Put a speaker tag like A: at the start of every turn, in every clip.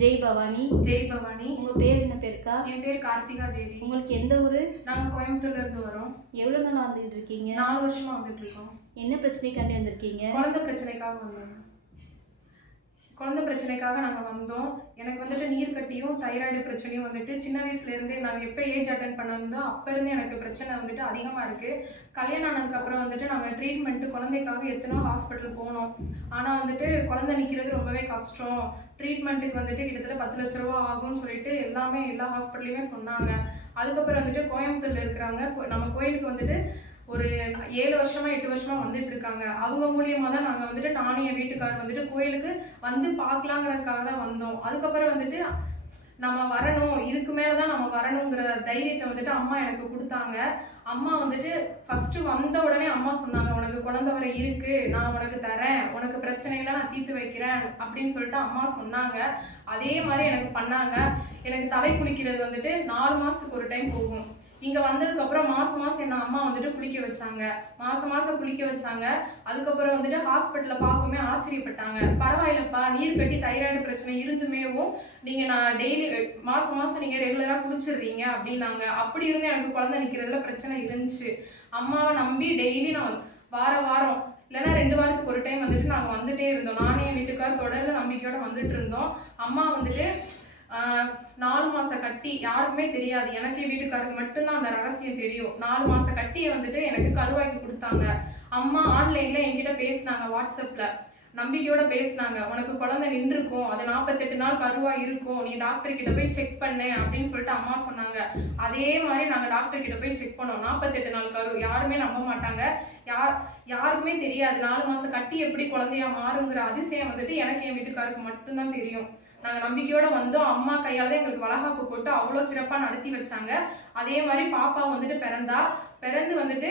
A: ஜெய் பவானி.
B: ஜெய் பவானி.
A: உங்க பேர் என்ன பேருக்கா?
B: என் பேர் கார்த்திகா தேவி.
A: உங்களுக்கு எந்த ஊரு?
B: நாங்கள் கோயம்புத்தூர்ல இருந்து வரோம்.
A: எவ்வளவு நாள் வந்துட்டு இருக்கீங்க?
B: நாலு வருஷமா வந்துட்டு இருக்கோம்.
A: என்ன பிரச்சனைக்காண்டி வந்திருக்கீங்க?
B: குழந்தை பிரச்சனைக்காக வந்தோம். குழந்தை பிரச்சனைக்காக நாங்கள் வந்தோம். எனக்கு வந்துட்டு நீர் கட்டியும் தைராய்டு பிரச்சனையும் வந்துட்டு சின்ன வயசுல இருந்தே நாங்கள் எப்போ ஏஜ் அட்டன் பண்ண வந்தோம் அப்போ இருந்தே எனக்கு பிரச்சனை வந்துட்டு அதிகமாக இருக்குது கல்யாணம் ஆனதுக்கப்புறம் வந்துட்டு நாங்கள் ட்ரீட்மெண்ட்டு குழந்தைக்காக எத்தனை ஹாஸ்பிட்டல் போனோம். ஆனால் வந்துட்டு குழந்தை நிற்கிறது ரொம்பவே கஷ்டம். ட்ரீட்மெண்ட்டுக்கு வந்துட்டு கிட்டத்தட்ட பத்து லட்ச ரூபா ஆகும்னு சொல்லிட்டு எல்லாமே எல்லா ஹாஸ்பிட்டல்லையுமே சொன்னாங்க. அதுக்கப்புறம் வந்துட்டு கோயம்புத்தூரில் இருக்கிறாங்க. கோ- நம்ம கோயிலுக்கு வந்துட்டு ஒரு ஏழு வருஷமா எட்டு வருஷமா வந்துட்டு இருக்காங்க. அவங்க மூலியமா தான் நாங்கள் வந்துட்டு நானும் என் வீட்டுக்காரர் வந்துட்டு கோயிலுக்கு வந்து பார்க்கலாங்கிறதுக்காக தான் வந்தோம். அதுக்கப்புறம் வந்துட்டு நம்ம வரணும் இதுக்கு மேலே தான் நம்ம வரணுங்கிற தைரியத்தை வந்துட்டு அம்மா எனக்கு கொடுத்தாங்க. அம்மா வந்துட்டு ஃபர்ஸ்ட் வந்த உடனே அம்மா சொன்னாங்க உனக்கு குழந்தை வரை இருக்கு நான் உனக்கு தரேன் உனக்கு பிரச்சனைகளை நான் தீர்த்து வைக்கிறேன் அப்படின்னு சொல்லிட்டு அம்மா சொன்னாங்க. அதே மாதிரி எனக்கு பண்ணாங்க. எனக்கு தலை குளிக்கிறது வந்துட்டு நாலு மாசத்துக்கு ஒரு டைம் போகும். இங்க வந்ததுக்கு அப்புறம் மாசம் மாசம் என்ன அம்மா வந்துட்டு குளிக்க வச்சாங்க. மாசம் மாசம் குளிக்க வச்சாங்க. அதுக்கப்புறம் வந்துட்டு ஹாஸ்பிட்டலில் பார்க்கவுமே ஆச்சரியப்பட்டாங்க. பரவாயில்லப்பா நீர் கட்டி தைராய்டு பிரச்சனை இருந்துமேவும் நீங்க நான் டெய்லி மாசம் மாசம் நீங்க ரெகுலரா குளிச்சிடுறீங்க அப்படின்னாங்க. அப்படி இருந்து எனக்கு குழந்தை நிக்கிறதுல பிரச்சனை இருந்துச்சு. அம்மாவை நம்பி டெய்லி நான் வார வாரம் இல்லைன்னா ரெண்டு வாரத்துக்கு ஒரு டைம் வந்துட்டு நாங்கள் வந்துட்டே இருந்தோம். நானே வீட்டுக்கார் தொடர்ந்து நம்பிக்கையோட வந்துட்டு இருந்தோம். அம்மா வந்துட்டு நான் கட்டி யாருக்குமே தெரியாது. எனக்கு என் வீட்டுக்காருக்கு மட்டும்தான் அந்த ரகசியம் தெரியும். நாலு மாச கட்டியை வந்துட்டு எனக்கு கருவாக்கி கொடுத்தாங்க. அம்மா ஆன்லைன்ல என்கிட்ட பேசினாங்க வாட்ஸ்அப்ல. நம்பிக்கையோட பேசினாங்க. உனக்கு குழந்தை நின்றுருக்கும். அது நாற்பத்தெட்டு நாள் கருவா இருக்கும். நீ டாக்டர் கிட்ட போய் செக் பண்ணு அப்படின்னு சொல்லிட்டு அம்மா சொன்னாங்க. அதே மாதிரி நாங்கள் டாக்டர் கிட்ட போய் செக் பண்ணோம். நாற்பத்தெட்டு நாள் கரு. யாருமே நம்ப மாட்டாங்க. யார் யாருக்குமே தெரியாது. நாலு மாசம் கட்டி எப்படி குழந்தையா மாறுங்கிற அதிசயம் வந்துட்டு எனக்கு என் வீட்டுக்காருக்கு மட்டும்தான் தெரியும். நாங்கள் நம்பிக்கையோடு வந்தோம். அம்மா கையால் தான் எங்களுக்கு வளகாப்பு போட்டு அவ்வளோ சிறப்பாக நடத்தி வச்சாங்க. அதே மாதிரி பாப்பா வந்துட்டு பிறந்தா பிறந்து வந்துட்டு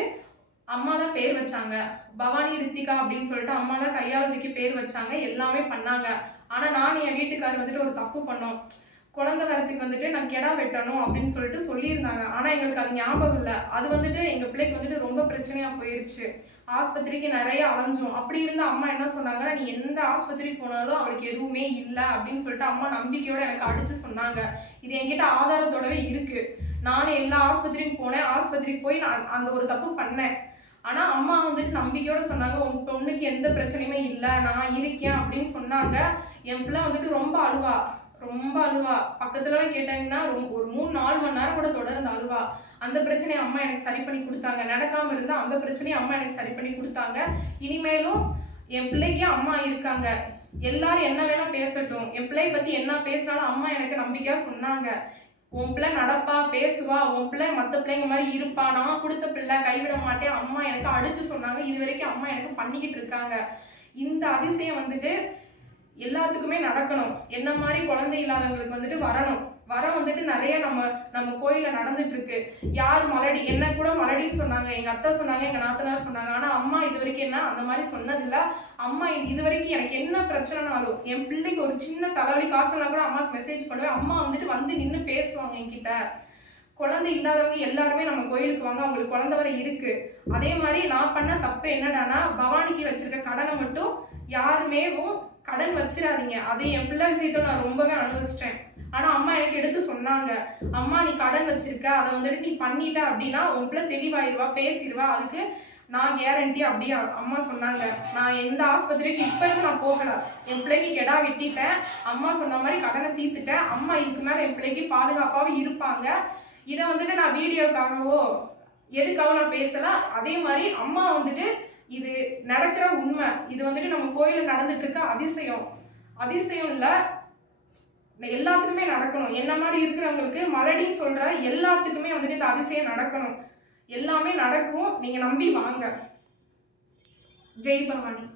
B: அம்மா தான் பேர் வச்சாங்க. பவானி ரித்திகா அப்படின்னு சொல்லிட்டு அம்மா தான் கையால் தூக்கி பேர் வச்சாங்க. எல்லாமே பண்ணாங்க. ஆனால் நான் என் வீட்டுக்கார் வந்துட்டு ஒரு தப்பு பண்ணோம். குழந்தை வரத்துக்கு வந்துட்டு நான் கெடா வெட்டணும் அப்படின்னு சொல்லிட்டு சொல்லியிருந்தாங்க. ஆனால் எங்களுக்கு அது ஞாபகம் இல்லை. அது வந்துட்டு எங்கள் பிள்ளைக்கு வந்துட்டு ரொம்ப பிரச்சனையாக போயிருச்சு. ஆஸ்பத்திரிக்கு நிறைய அலைஞ்சோம். அப்படி இருந்த அம்மா என்ன சொன்னாங்கன்னா நீ எந்த ஆஸ்பத்திரி போனாலும் அவளுக்கு எதுவுமே இல்லை அப்படின்னு சொல்லிட்டு அம்மா நம்பிக்கையோட எனக்கு அடிச்சு சொன்னாங்க. இது என்கிட்ட ஆதாரத்தோடவே இருக்கு. நானும் எல்லா ஆஸ்பத்திரிக்கும் போனேன். ஆஸ்பத்திரிக்கு போய் நான் அந்த ஒரு தப்பு பண்ணேன். ஆனால் அம்மா வந்துட்டு நம்பிக்கையோட சொன்னாங்க உன் பொண்ணுக்கு எந்த பிரச்சனையுமே இல்லை நான் இருக்கேன் அப்படின்னு சொன்னாங்க. என் பிள்ளை வந்துட்டு ரொம்ப அழுவா. ரொம்ப அழுவா. பக்கத்துலலாம் கேட்டாங்கன்னா ரொம்ப ஒரு மூணு நாலு மணி நேரம் கூட தொடர்ந்து அழுவா. அந்த பிரச்சனையை அம்மா எனக்கு சரி பண்ணி கொடுத்தாங்க. நடக்காம இருந்தா அந்த பிரச்சனையை அம்மா எனக்கு சரி பண்ணி கொடுத்தாங்க. இனிமேலும் என் பிள்ளைக்கு அம்மா இருக்காங்க. எல்லாரும் என்ன வேணா பேசட்டும். என் பிள்ளைய பத்தி என்ன பேசினாலும் அம்மா எனக்கு நம்பிக்கையா சொன்னாங்க. உன் பிள்ளை நடப்பா பேசுவா. உன் பிள்ளை மற்ற பிள்ளைங்க மாதிரி இருப்பா. நான் கொடுத்த பிள்ளை கைவிட மாட்டேன். அம்மா எனக்கு அடிச்சு சொன்னாங்க. இது வரைக்கும் அம்மா எனக்கு பண்ணிக்கிட்டு இருக்காங்க. இந்த அதிசயம் வந்துட்டு எல்லாத்துக்குமே நடக்கணும். என்ன மாதிரி குழந்தை இல்லாதவங்களுக்கு வந்துட்டு வரணும். வர வந்துட்டு நிறைய நம்ம நம்ம கோயில நடந்துட்டு இருக்கு யார் மலடி என்ன கூட மலடின்னு சொன்னாங்க எங்க அத்தை சொன்னாங்க எங்க நாத்தனார் சொன்னாங்க. ஆனா அம்மா இது வரைக்கும் என்ன அந்த மாதிரி சொன்னதில்ல. அம்மா இது வரைக்கும் எனக்கு என்ன பிரச்சனைனாலும் என் பிள்ளைக்கு ஒரு சின்ன தலைவலி காய்ச்சல்னா கூட அம்மாக்கு மெசேஜ் பண்ணுவேன். அம்மா வந்துட்டு வந்து நின்று பேசுவாங்க என்கிட்ட. குழந்தை இல்லாதவங்க எல்லாருமே நம்ம கோயிலுக்கு வாங்க அவங்களுக்கு குழந்தை வரை இருக்கு. அதே மாதிரி நான் பண்ண தப்பு என்னடானா பவானிக்கு வச்சிருக்க கடனை மட்டும் யாருமேவும் கடன் வச்சிடாதீங்க அது என் பிள்ளை விஷயத்துல நான் ரொம்பவே அனுபவிச்சிட்டேன். ஆனா அம்மா எனக்கு எடுத்து சொன்னாங்க. அம்மா நீ கடன் வச்சிருக்க. அதை வந்துட்டு நீ பண்ணிட்ட அப்படின்னா உங்களை தெளிவாயிருவா பேசிடுவா அதுக்கு நான் கேரண்டி அப்படி அம்மா சொன்னாங்க. நான் எந்த ஆஸ்பத்திரிக்கு இப்ப இருந்து நான் போகல. என் பிள்ளைக்கு கெடா வெட்டிட்டேன். அம்மா சொன்ன மாதிரி கடனை தீர்த்துட்டேன். அம்மா இதுக்கு மேல என் பிள்ளைக்கு பாதுகாப்பாவே இருப்பாங்க. இதை வந்துட்டு நான் வீடியோக்காகவோ எதுக்காக நான் பேசல. அதே மாதிரி அம்மா வந்துட்டு இது நடக்கிற உண்மை. இது வந்துட்டு நம்ம கோயிலில் நடந்துட்டு இருக்க அதிசயம். அதிசயம் இல்லை. எல்லாத்துக்குமே நடக்கணும். என்ன மாதிரி இருக்கிறவங்களுக்கு மலடின்னு சொல்ற எல்லாத்துக்குமே வந்துட்டு இந்த அதிசயம் நடக்கணும். எல்லாமே நடக்கும். நீங்க நம்பி வாங்க. ஜெய் பவானி